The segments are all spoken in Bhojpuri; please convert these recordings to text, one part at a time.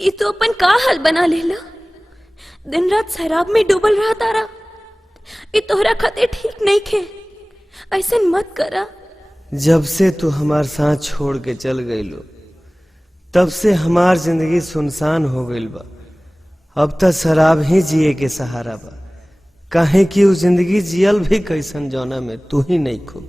ये तो अपन का हाल बना लेला। दिन रात शराब में डूबल रहा तारा। ये तोहरा खातिर ठीक नहीं खे, ऐसा मत करा। जब से तू हमार साथ छोड़ के चल गईलो तब से हमार जिंदगी सुनसान हो गईल बा। अब तक शराब ही जिए के सहारा बा, काहे कि वो जिंदगी जियल भी कैसन जौना में तू ही नहीं खो।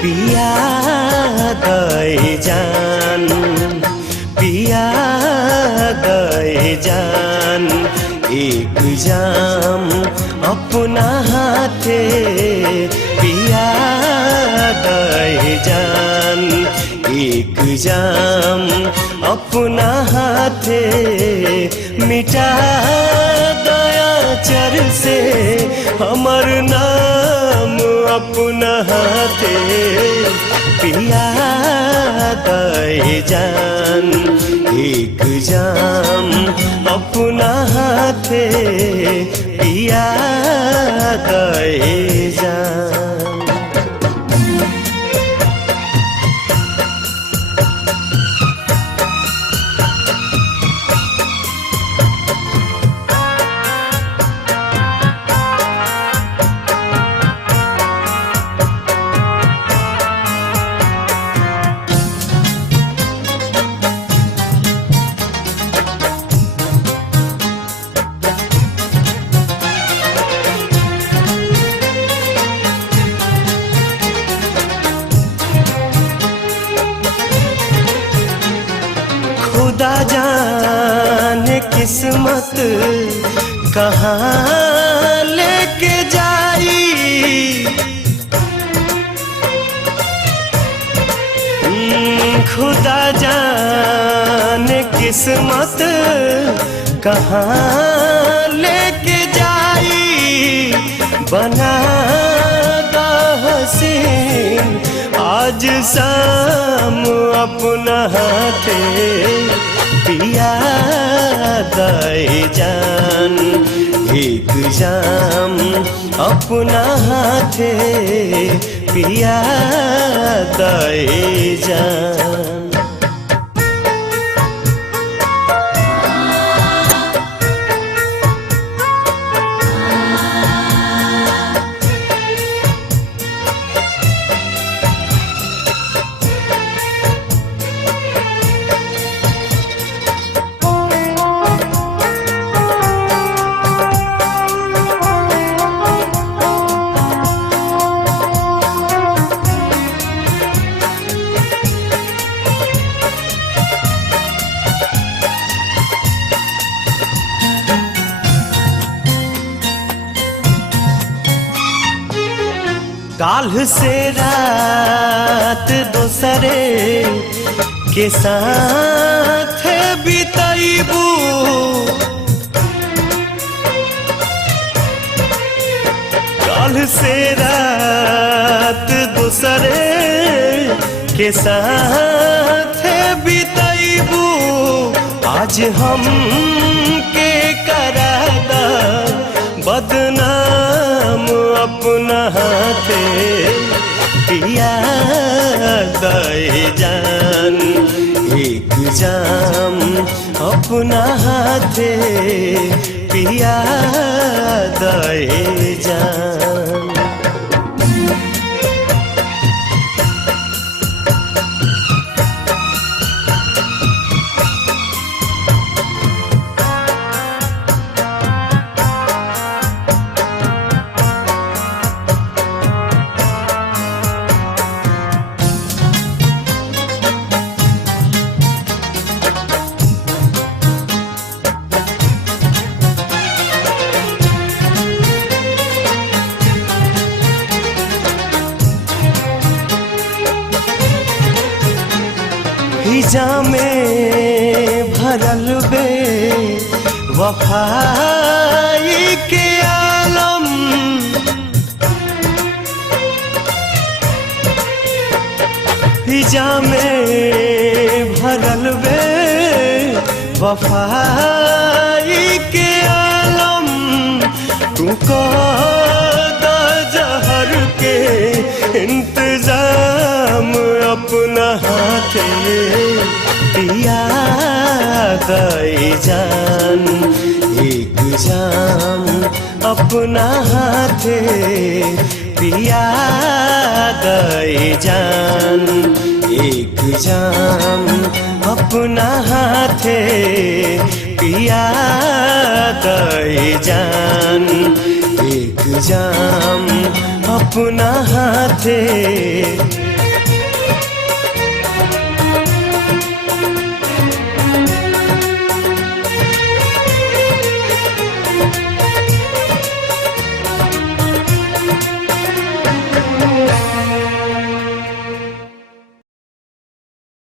पिया गए जान, पिया गए जान, एक जाम अपना हाथे पिया गए जान, एक जाम अपना हाथे मिटा दया चर से हमर नाम अपना हाथे पिया गए जान, एक जाम अपना हाथे पिया गए जान। खुदा जाने किस्मत कहाँ लेके जाई, खुदा जाने किस्मत कहाँ लेके जाई, बना दा हसीन आज शाम अपना हाथे पिया गए जान, एक जाम अपना हाथे पिया गए जान। काल्ह से रात दोसरे के साथ बिताइबू, काल्ह से रात दोसरे के साथ बिताइबू, आज हम के करादा बदनाम अपना हाथे पिया गए जान, एक जाम अपना हाथे पिया गए जान। फिजा में भरल बे वफाई के आलम। फिजा में भरल बे वफाई के आलम। तू दा जहर के इंतजाम अपना हाथे पिया गई जान। एक जाम अपना हाथे पिया गई जान। एक जाम अपना हाथे पिया गई जान। एक जाम अपना हाथे